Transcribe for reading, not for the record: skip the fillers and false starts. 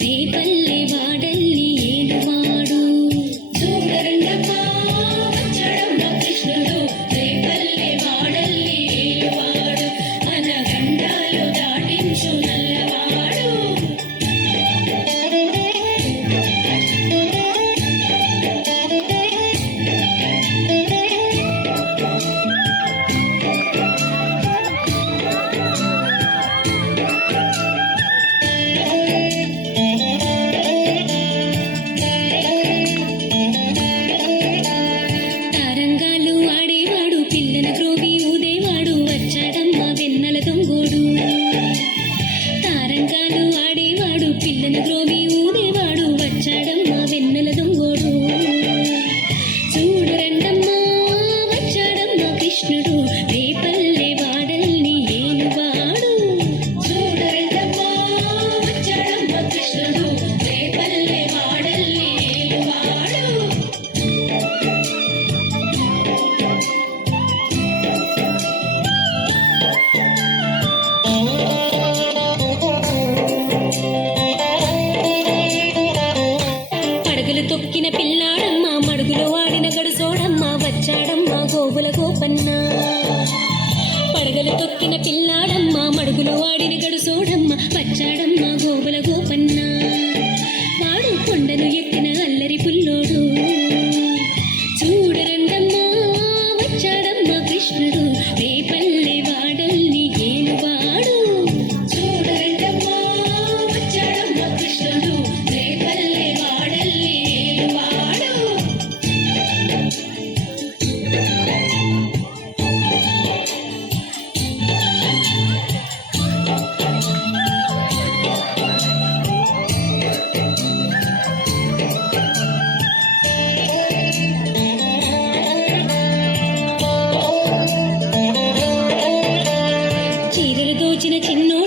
రేపల్లె వాడల్లి ఏలువాడు చూడరండమ్మ వచ్చాడమ్మ కృష్ణుడు రేపల్లె వాడల్లి ఏలువాడు మన గండాలు దాటించు నల్లవాడు తారంగాలు ఆడేవాడు పిల్లల గ్రోవి ఊదేవాడు వచ్చాడమ్మ వెన్నెల దొంగోడు తారంగాలు ఆడేవాడు పిల్లల గ్రోవి ఊదేవాడు వచ్చాడమ్మ వెన్నెల దొంగోడు చూడరండమ్మ వచ్చాడమ్మ కృష్ణుడు రేపల్లె వాడల్ని ఏలువాడు చూడరండమ్మ వచ్చాడమ్మ కృష్ణుడు రేపల్లె వాడల్ని ఏలువాడు పడగలు తొక్కిన పిల్లాడమ్మ మడుగులో వాడిన గడుసోడమ్మ వచ్చాడమ్మ గోవుల గోపన్న పడగలు తొక్కిన పిల్లాడమ్మ మడుగులో వాడిన గడుసోడమ్మ వచ్చాడమ్మ గోవుల గోపన్న వాడు కొండను ఎత్తిన అల్లరి పుల్లోడు చూడరండమ్మ వచ్చాడమ్మ కృష్ణుడు రేపల్లె వాడల్ని ఏలువాడు చూడరండమ్మ వచ్చాడమ్మ కృష్ణుడు రేపల్లె వాడల్ని ఏలువాడు చీరలు దోచిన చిన్నోడు